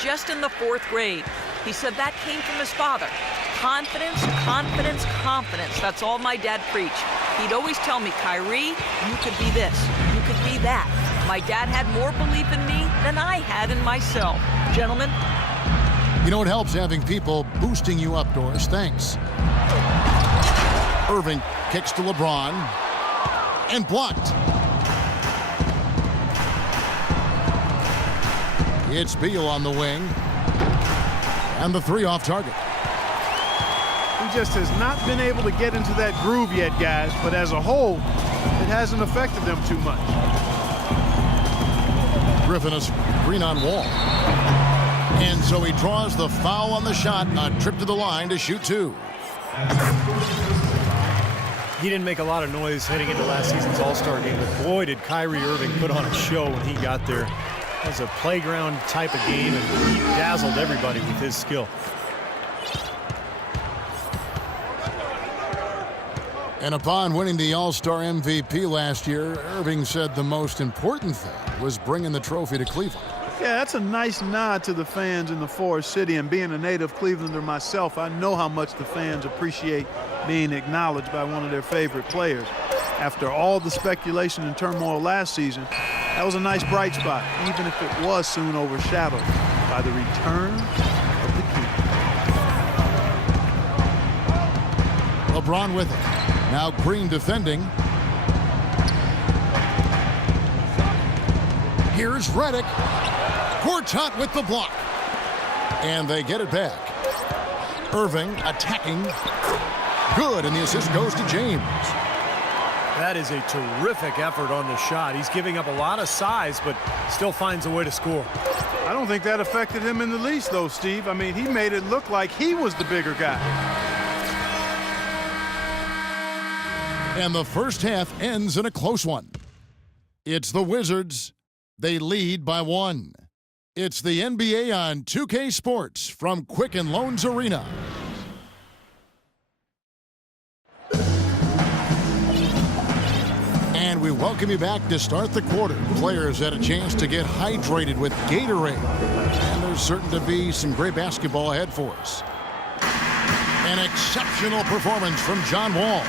just in the 4th grade. He said that came from his father. Confidence, confidence, confidence. That's all my dad preached. He'd always tell me, Kyrie, you could be this, you could be that. My dad had more belief in me than I had in myself. Gentlemen. You know, it helps having people boosting you up, Doris. Thanks. Irving kicks to LeBron and blocked. It's Beal on the wing. And the 3 off target. He just has not been able to get into that groove yet, guys. But as a whole, it hasn't affected them too much. Griffin is green on Wall. And so he draws the foul on the shot. A trip to the line to shoot 2. He didn't make a lot of noise heading into last season's All-Star game, but boy, did Kyrie Irving put on a show when he got there. It was a playground type of game, and he dazzled everybody with his skill. And upon winning the All-Star MVP last year, Irving said the most important thing was bringing the trophy to Cleveland. Yeah, that's a nice nod to the fans in the Forest City, and being a native Clevelander myself, I know how much the fans appreciate being acknowledged by one of their favorite players. After all the speculation and turmoil last season, that was a nice bright spot, even if it was soon overshadowed by the return of the king. LeBron with it. Now Green defending. Here's Redick. Gortat with the block. And they get it back. Irving attacking. Good, and the assist goes to James. That is a terrific effort on the shot. He's giving up a lot of size, but still finds a way to score. I don't think that affected him in the least, though, Steve. I mean, he made it look like he was the bigger guy. And the first half ends in a close one. It's the Wizards. They lead by 1. It's the NBA on 2K Sports from Quicken Loans Arena. And we welcome you back to start the quarter. Players had a chance to get hydrated with Gatorade. And there's certain to be some great basketball ahead for us. An exceptional performance from John Wall.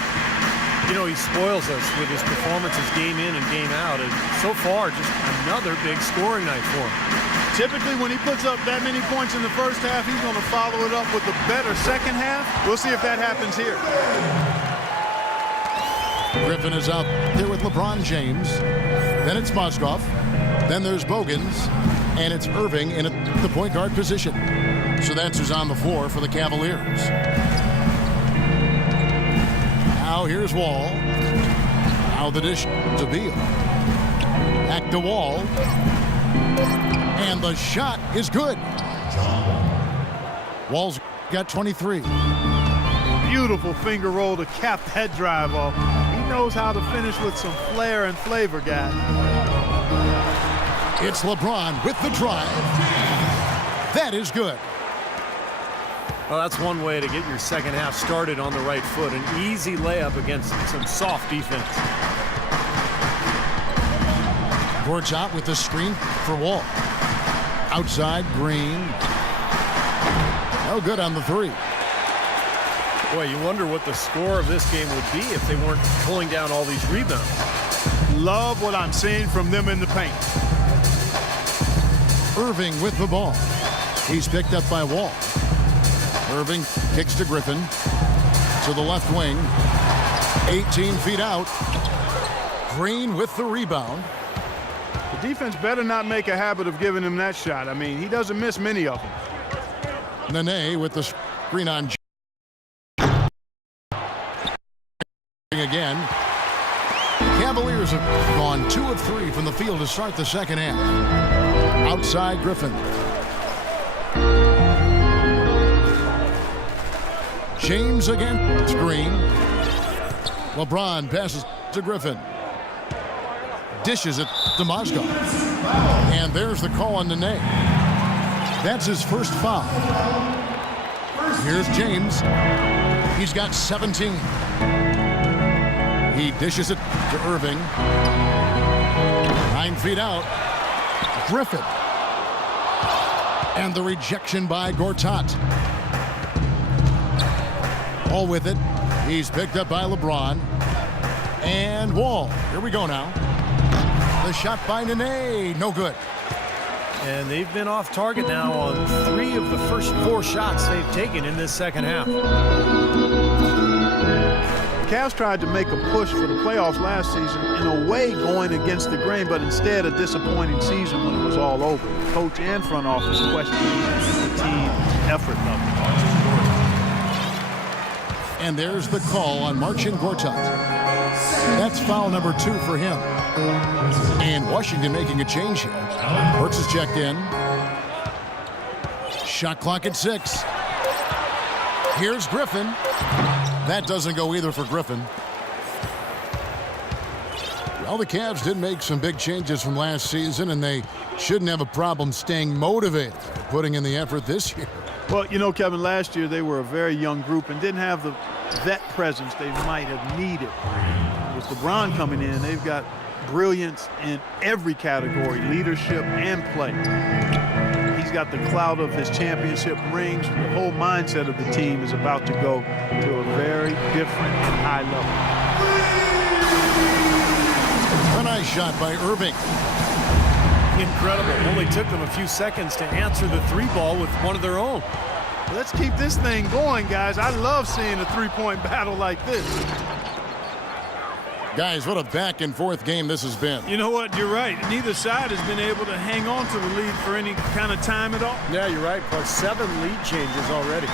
You know, he spoils us with his performances game in and game out. And so far, just another big scoring night for him. Typically, when he puts up that many points in the first half, he's going to follow it up with a better second half. We'll see if that happens here. Griffin is out there with LeBron James. Then it's Mozgov. Then there's Bogans. And it's Irving in the point guard position. So that's who's on the floor for the Cavaliers. Now here's Wall. Now the dish to Beal. Back to Wall. And the shot is good. Wall's got 23. Beautiful finger roll to cap that drive off. He knows how to finish with some flair and flavor, guys. It's LeBron with the drive. That is good. Well, that's one way to get your second half started on the right foot. An easy layup against some soft defense. Gortat with the screen for Wall. Outside, Green. No good on the 3. Boy, you wonder what the score of this game would be if they weren't pulling down all these rebounds. Love what I'm seeing from them in the paint. Irving with the ball. He's picked up by Wall. Irving kicks to Griffin. To the left wing. 18 feet out. Green with the rebound. The defense better not make a habit of giving him that shot. I mean, he doesn't miss many of them. Nene with the screen on. Again. Cavaliers have gone 2 of 3 from the field to start the second half. Outside Griffin. James against Green. LeBron passes to Griffin. Dishes it to Mozgov. And there's the call on Nene. That's his first foul. Here's James. He's got 17. He dishes it to Irving. 9 feet out. Griffin. And the rejection by Gortat. Wall with it. He's picked up by LeBron. And Wall. Here we go now. The shot by Nene. No good. And they've been off target now on 3 of the first 4 shots they've taken in this second half. Cavs tried to make a push for the playoffs last season, in a way going against the grain, but instead a disappointing season when it was all over. Coach and front office questioning the team effort level. And there's the call on Marcin Gortat. That's foul number 2 for him. And Washington making a change here. Burks is checked in. Shot clock at 6. Here's Griffin. That doesn't go either for Griffin. Well, the Cavs did make some big changes from last season, and they shouldn't have a problem staying motivated, putting in the effort this year. Well, you know, Kevin, last year they were a very young group and didn't have the vet presence they might have needed. With LeBron coming in, they've got brilliance in every category, leadership and play. He's got the clout of his championship rings. The whole mindset of the team is about to go to a very different and high level. A nice shot by Irving. Incredible. Only took them a few seconds to answer the 3 ball with one of their own. Let's keep this thing going, guys. I love seeing a 3-point battle like this. Guys, what a back-and-forth game this has been. You know what? You're right. Neither side has been able to hang on to the lead for any kind of time at all. Yeah, you're right. Plus 7 lead changes already.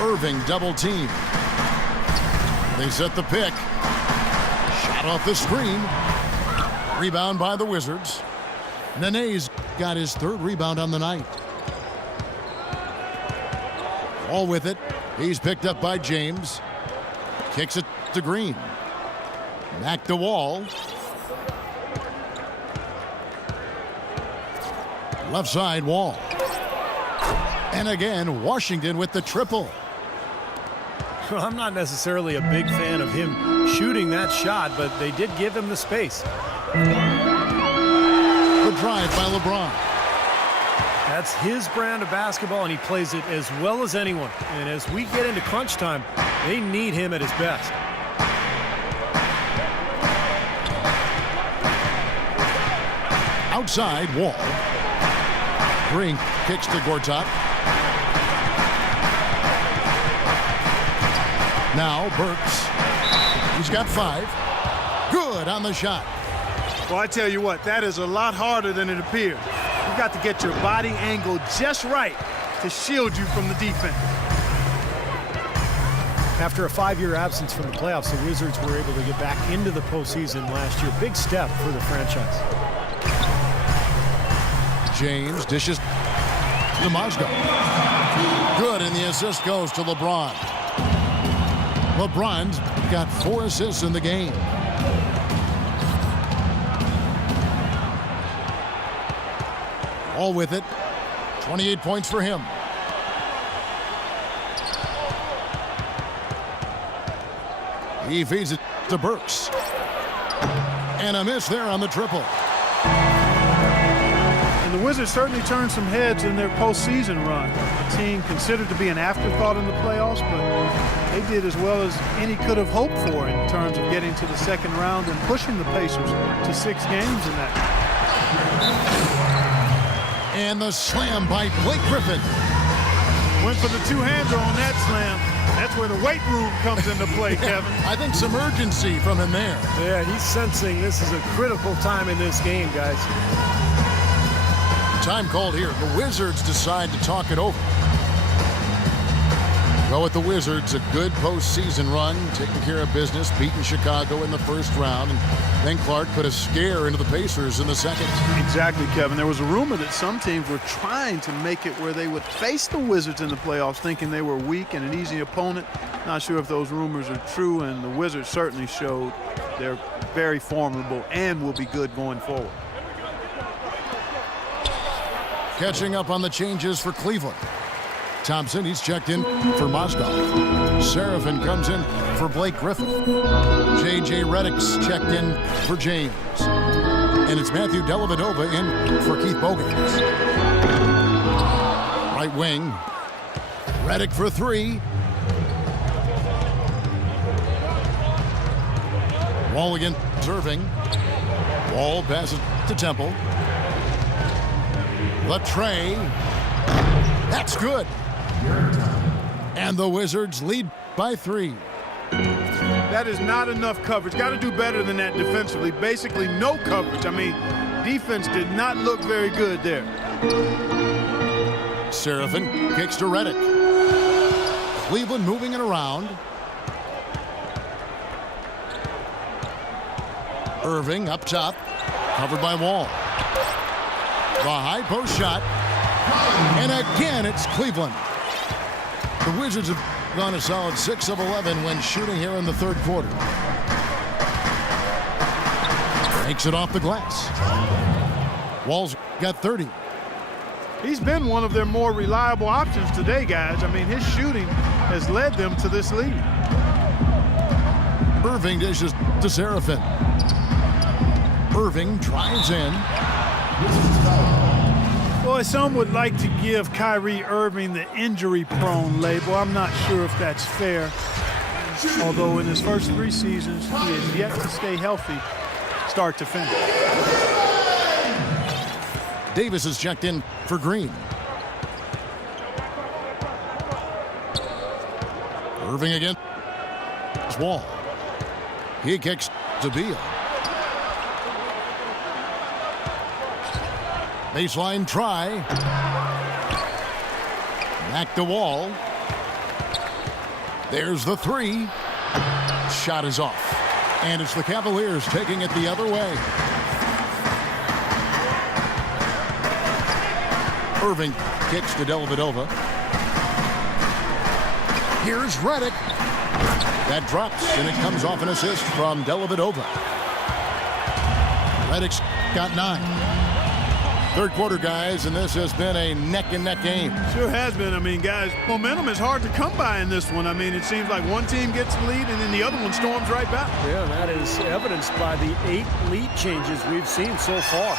Irving double team. They set the pick. Shot off the screen. Rebound by the Wizards. Nene's got his 3rd rebound on the night. All with it. He's picked up by James. Kicks it to Green. Back to Wall. Left side, Wall. And again, Washington with the triple. I'm not necessarily a big fan of him shooting that shot, but they did give him the space. The drive by LeBron. That's his brand of basketball, and he plays it as well as anyone. And as we get into crunch time, they need him at his best. Outside, Wall. Green kicks to Gortat. Now Burks. He's got 5. Good on the shot. Well, I tell you what, that is a lot harder than it appears. You've got to get your body angle just right to shield you from the defense. After a 5-year absence from the playoffs, the Wizards were able to get back into the postseason last year. Big step for the franchise. James dishes to Mozgov. Good, and the assist goes to LeBron. LeBron's got 4 assists in the game. All with it. 28 points for him. He feeds it to Burks. And a miss there on the triple. And the Wizards certainly turned some heads in their postseason run. A team considered to be an afterthought in the playoffs, but they did as well as any could have hoped for in terms of getting to the second round and pushing the Pacers to 6 games in that. And the slam by Blake Griffin. Went for the 2-hander on that slam. That's where the weight room comes into play, Kevin. I think some urgency from him there. Yeah, he's sensing this is a critical time in this game, guys. Time called here. The Wizards decide to talk it over. Go with the Wizards, a good postseason run, taking care of business, beating Chicago in the first round, and then Clark put a scare into the Pacers in the second. Exactly, Kevin. There was a rumor that some teams were trying to make it where they would face the Wizards in the playoffs, thinking they were weak and an easy opponent. Not sure if those rumors are true, and the Wizards certainly showed they're very formidable and will be good going forward. Catching up on the changes for Cleveland. Thompson, he's checked in for Mozgov. Serafin comes in for Blake Griffin. J.J. Redick's checked in for James. And it's Matthew Dellavedova in for Keith Bogans. Right wing. Redick for three. Wall against Irving. Wall passes to Temple. The tray. That's good. And the Wizards lead by 3. That is not enough coverage. Got to do better than that defensively. Basically no coverage. I mean, defense did not look very good there. Seraphin kicks to Redick. Cleveland moving it around. Irving up top, covered by Wall. The high post shot, and again it's Cleveland. The Wizards have gone a solid 6 of 11 when shooting here in the third quarter. Takes it off the glass. Wall's got 30. He's been one of their more reliable options today, guys. I mean, his shooting has led them to this lead. Irving dishes to Seraphin. Irving drives in. Boy, some would like to give Kyrie Irving the injury-prone label. I'm not sure if that's fair. Although in his first 3 seasons, he has yet to stay healthy start to finish. Davis is checked in for Green. Irving again. Wall. He kicks to Beal. Baseline try. Back to Wall. There's the 3. Shot is off. And it's the Cavaliers taking it the other way. Irving kicks to Dellavedova. Here's Redick. That drops, and it comes off an assist from Dellavedova. Redick's got 9. Third quarter, guys, and this has been a neck-and-neck game. Sure has been. I mean, guys, momentum is hard to come by in this one. I mean, it seems like one team gets the lead, and then the other one storms right back. Yeah, that is evidenced by the 8 lead changes we've seen so far.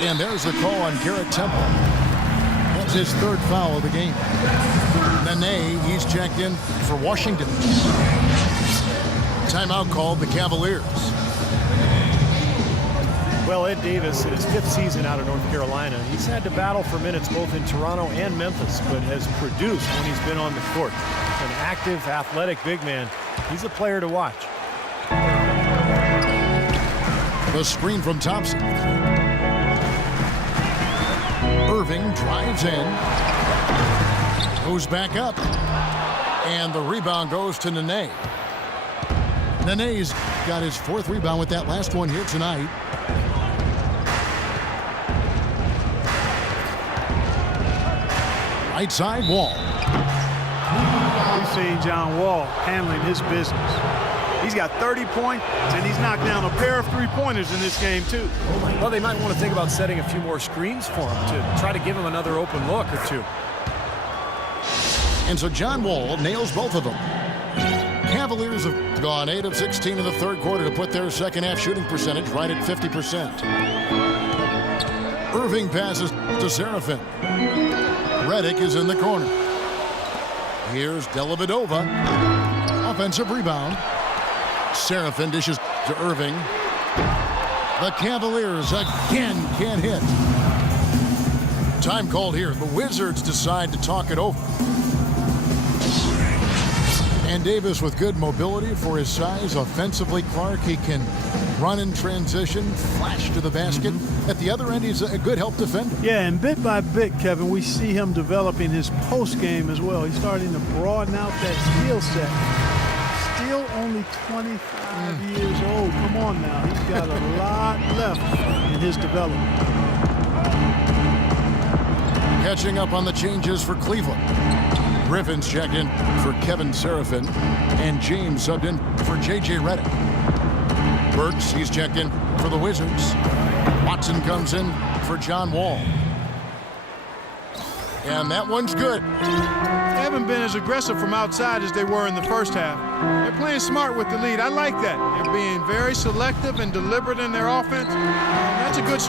And there's the call on Garrett Temple. That's his 3rd foul of the game. Nene, he's checked in for Washington. Timeout called the Cavaliers. Well, Ed Davis, in his 5th season out of North Carolina, he's had to battle for minutes both in Toronto and Memphis, but has produced when he's been on the court. An active, athletic big man. He's a player to watch. The screen from Thompson. Irving drives in. Goes back up. And the rebound goes to Nene. Nene's got his 4th rebound with that last one here tonight. Right side, Wall. We've seen John Wall handling his business. He's got 30 points, and he's knocked down a pair of 3-pointers in this game, too. Well, they might want to think about setting a few more screens for him to try to give him another open look or 2. And so John Wall nails both of them. Cavaliers have gone 8 of 16 in the third quarter to put their second-half shooting percentage right at 50%. Irving passes to Seraphin. Redick is in the corner. Here's Dellavedova. Offensive rebound. Seraphin dishes to Irving. The Cavaliers again can't hit. Time called here. The Wizards decide to talk it over. And Davis with good mobility for his size. Offensively, Clark, he can run in transition, flash to the basket. At the other end, he's a good help defender. Yeah, and bit by bit, Kevin, we see him developing his post game as well. He's starting to broaden out that skill set. Still only 25 years old. Come on now. He's got a lot left in his development. Catching up on the changes for Cleveland. Griffin's checked in for Kevin Seraphin, and James subbed in for J.J. Redick. Burks, he's checked in for the Wizards. Watson comes in for John Wall. And that one's good. They haven't been as aggressive from outside as they were in the first half. They're playing smart with the lead. I like that. They're being very selective and deliberate in their offense. And that's a good